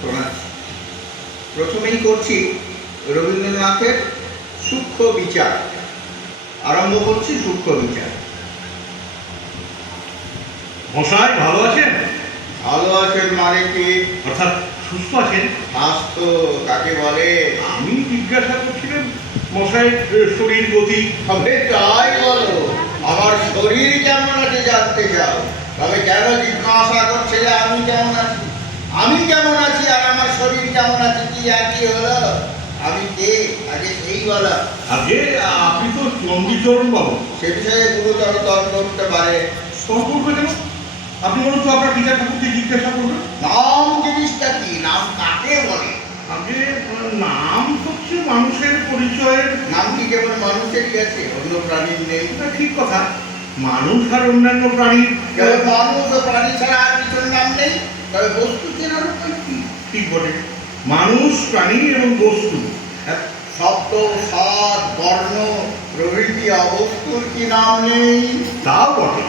শোনাচ্ছি। প্রথমেই করছি রবীন্দ্রনাথের সূক্ষ্ম বিচার। আরম্ভ করছি সূক্ষ্ম বিচার। মশাই ভালো আছেন? ভালো আছেন মানে কি? অর্থাৎ সুস্থ আছেন? স্বাস্থ্য কাকে বলে? আমি জিজ্ঞাসা করছিলাম মশাই শরীর গতি। তবে তাই বলো, আমার শরীর কেমন আছে জানতে চাও? তবে কেন জিজ্ঞাসা করছে যে আমি কেমন আছি? আমি কেমন আছি আর আমার শরীর কেমন আছে কি একই হলো? আমি কে আগে সেই বলো। আগে আপনি তো চণ্ডীচরণ বাবু। সে বিষয়ে গুরুতর তর্ক উঠতে পারে। সম্পর্ক কেন? আপনি বলুন তো আপনার পিতা ঠাকুরকে জিজ্ঞাসা করবেন। নাম জিনিসটা কি? নাম কাকে বলে? আগে নাম হচ্ছে মানুষের পরিচয়ের। নাম কি কেবল মানুষেরই আছে, অন্য প্রাণীর নেই? এটা ঠিক কথা। মানুষ আর অন্যান্য প্রাণীর কেবল মানুষ ও প্রাণী ছাড়া আর কিছুর নাম নেই। তবে বস্তু চেনার উপায় কি? ঠিক বটে। মানুষ, প্রাণী এবং বস্তু, শব্দ, স্বাদ, বর্ণ প্রভৃতি অবস্তুর কি নাম নেই? তাও বটে।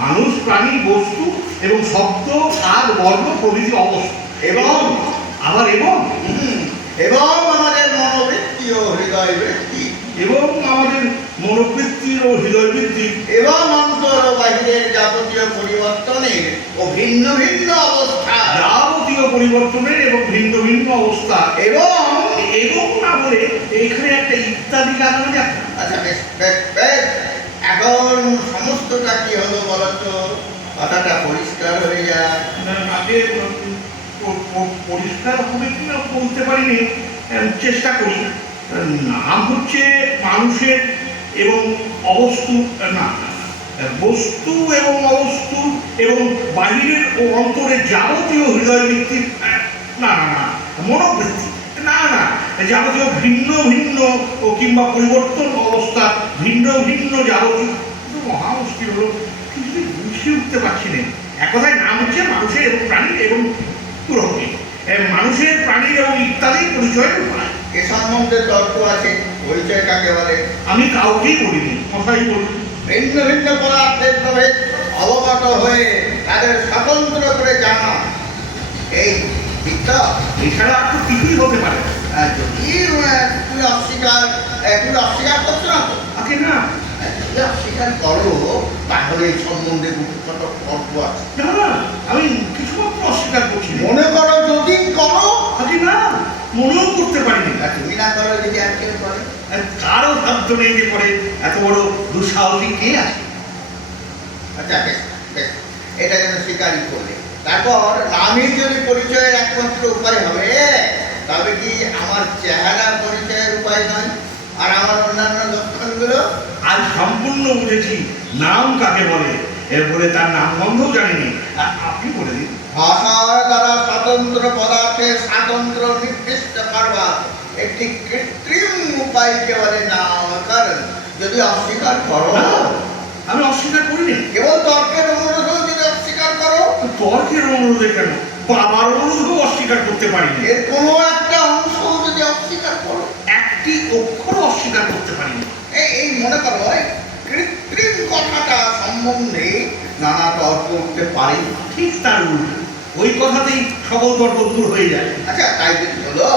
মানুষ, প্রাণী, বস্তু এবং শব্দ, স্বাদ, বর্ণ প্রভৃতি অবস্থা এবং আবার এবং এবং আমাদের মনোবৃত্তি ও হৃদয় বৃত্তি এবং আমাদের মনোবৃত্তির ও হৃদয় বৃত্তির এবং অন্তর ও বাহিরের যাবতীয় পরিবর্তনের ও ভিন্ন ভিন্ন অবস্থা যাবতীয় পরিবর্তনের এবং ভিন্ন ভিন্ন অবস্থা এবং এবং না বলে এখানে একটা ইত্যাদি লাগানো যাক। আচ্ছা, বেশ বেশ বেশ। এখন সমস্তটা কি হলো বলতো? কথাটা পরিষ্কার হয়ে যায়। আগে পরিষ্কার হবে কিনা বলতে পারিনি, চেষ্টা করি। নাম হচ্ছে মানুষের এবং অবস্তু, না বস্তু এবং অবস্তু এবং বাহিরের ও অন্তরের যাবতীয় হৃদয় বৃত্তির, না না না মনোবৃত্তি, না না যাবতীয় ভিন্ন ভিন্ন ও কিংবা পরিবর্তন অবস্থা, ভিন্ন ভিন্ন যাবতীয়। মহা মুশকিল হলো, কিছু বুঝে উঠতে পারছি না। এক কথায় নাম হচ্ছে মানুষের এবং প্রাণীর এবং পুরোকে মানুষের, প্রাণীর এবং ইত্যাদির পরিচয়ের উপায়। এ সম্বন্ধে তর্ক আছে। পরিচয় কাকে বলে? আমি কাউকেই বলিনি, মশাই বলুন। ভিন্ন ভিন্ন পদার্থের প্রভেদ অবগত হয়ে তাদের স্বতন্ত্র করে জানা, এই বিদ্যা। এছাড়া আর তো কিছুই হতে পারে না। যদি তুমি অস্বীকার করছো না তো? আগে না যদি অস্বীকার করো তাহলে এই সম্বন্ধে কত তর্ক আছে। না না, আমি কিছুমাত্র অস্বীকার করছি না। মনে করো যদি করো। আগে না, মনেও করতে পারিনি। আর তুমি না করো যদি আর কেউ করে? কারো সাধ্য নেই যে করে এত বড় দুঃসাহসী কে আছে? আচ্ছা বেশ বেশ, এটা যেন স্বীকারই করলে। তারপর নামই যদি পরিচয়ের একমাত্র উপায় হবে, তবে কি আমার চেহারা পরিচয়ের উপায় নয়? আর আমার অন্যান্য লক্ষণগুলো? আজ সম্পূর্ণ বুঝেছি নাম কাকে বলে। এর ফলে তার নাম গন্ধ জানিনি। আপনি বলে দিন। ভাষার দ্বারা স্বতন্ত্র পদার্থের স্বাতন্ত্র নির্দিষ্ট করবার একটি কৃত্রিম উপায়কে বলে নামকরণ। যদি অস্বীকার করো? আমি অস্বীকার করিনি। কেবল তর্কের অনুরোধেও যদি অস্বীকার করো? তর্কের অনুরোধে কেন, বাবার অনুরোধও অস্বীকার করতে পারিনি। এর কোনো একটা অংশ যদি অস্বীকার করো? একটি অক্ষর অস্বীকার করতে পারিনি। এই মনে করো, কৃত্রিম কথাটা সম্বন্ধে নানা তর্ক উঠতে পারে। ঠিক তার উল্টো, ওই কথাতেই সকল তর্ক দূর হয়ে যায়। আচ্ছা তাই যদি হলো,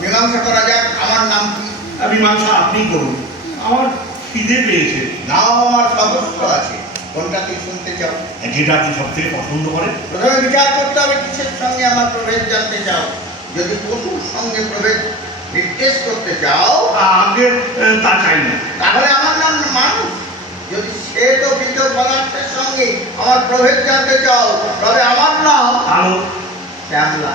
মীমাংসা করা যাক। আমার নাম কি? মীমাংসা আপনি করুন। আমার খিদে পেয়েছে। নাও আমার সহস্র আছে। কোনটা তুই শুনতে চাও? যেটা আপনি সব থেকে পছন্দ করেন। প্রথমে বিচার করতে হবে কিসের সঙ্গে আমার প্রভেদ জানতে চাও। যদি পশুর সঙ্গে প্রভেদ নির্দেশ করতে চাও, আগে তা চাই না। তাহলে আমার নাম মানুষ। যদি সে তো বৃদ্ধ পদার্থের সঙ্গে আমার প্রভেদ জানতে চাও, তবে আমার নাম আলো। শ্যামলা।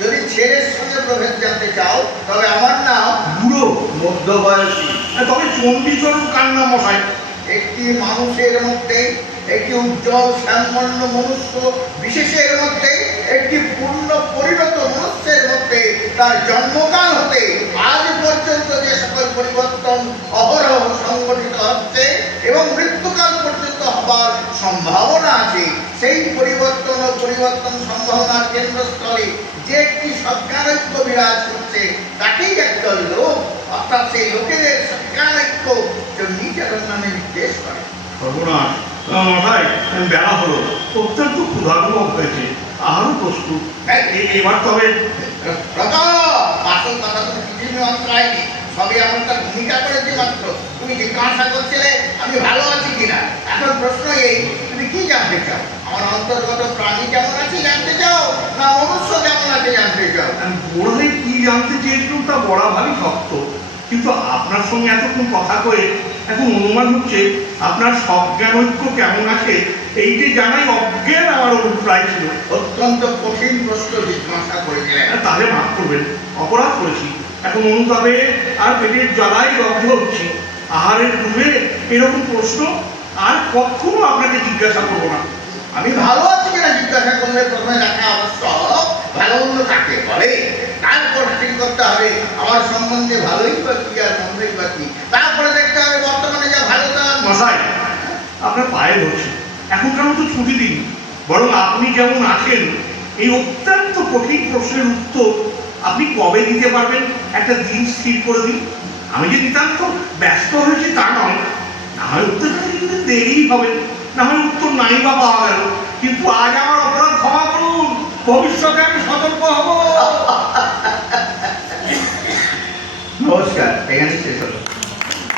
যদি ছেলের সঙ্গে প্রভেদ জানতে চাও, তবে আমার নাম বুড়ো। মধ্যবয়সী। তবে চণ্ডীচরণ কার নাম মশাই? একটি মানুষের মধ্যে, একটি উজ্জ্বল শ্যামবর্ণ মনুষ্য বিশেষের মধ্যে, একটি পূর্ণ পরিণত মনুষ্যের মধ্যে তার জন্মকাল হতে আজ পর্যন্ত যে সকল পরিবর্তন অহরহ সংঘটিত হচ্ছে এবং মৃত্যুকাল পর্যন্ত হবার সম্ভাবনা আছে, সেই পরিবর্তন ও পরিবর্তন সম্ভাবনার কেন্দ্রস্থলে যে একটি সজ্ঞানৈক্য বিরাজ করছে, তাকেই একদল লোক, অর্থাৎ সেই লোকেদের সজ্ঞানৈক্য চণ্ডীচরণ নামে নির্দেশ করে। সর্বনাশ, মশাই বেলা হলো, অত্যন্ত ক্ষুধানুভব হয়েছে। আরও প্রস্তুত। হ্যাঁ। এবার তবে রতন, আসল কথা তুমি কিছুই অন্তরায়নি, সবই আমার তার ভূমিকা করেছি মাত্র। তুমি জিজ্ঞাসা করছিলে আমি ভালো আছি কিনা। এখন প্রশ্ন এই, তুমি কি জানতে চাও? আমার অন্তর্গত প্রাণী কেমন আছে জানতে চাও, না মনুষ্য কেমন আছে জানতে চাও? বললে কি জানতে চেয়েছিলাম তা বলা ভারী শক্ত, কিন্তু আপনার সঙ্গে এতক্ষণ কথা কয়ে এখন অনুমান হচ্ছে আপনার সজ্ঞানৈক্য কেমন আছে এই যে জানাই অজ্ঞান আমার অভিপ্রায় ছিল। অত্যন্ত কঠিন প্রশ্ন জিজ্ঞাসা করেছিলেন। তাহলে মাফ করবেন, অপরাধ করেছি। এখন অনুতাপে আর পেটের জ্বালাই দগ্ধ হচ্ছি। আহারের ডুবে এরকম প্রশ্ন আর কখনো আপনাকে জিজ্ঞাসা করবো না। আমি ভালো আছি কিনা জিজ্ঞাসা করলে প্রথমে দেখা আবশ্যক ভালো মন্দ কাকে বলে, তারপর ঠিক করতে হবে আমার সম্বন্ধে ভালোই বা কি আর মন্দই বা কি, তারপরে দেখতে হবে বর্তমানে যা ভালো তা মশাই, আপনার পায়ে ধরছি, এখনকার মতো ছুটি দিন। বরং আপনি যেমন আছেন এই অত্যন্ত কঠিন প্রশ্নের উত্তর আপনি কবে দিতে পারবেন একটা দিন স্থির করে দিন। আমি যে নিতান্ত ব্যস্ত হয়েছি তা নয়, না হয় উত্তর কিন্তু দেরিই হবে, না হয় উত্তর নাই বা পাওয়া গেল, কিন্তু আজ আমার অপরাধ ক্ষমা করুন, ভবিষ্যতে আমি সতর্ক হব।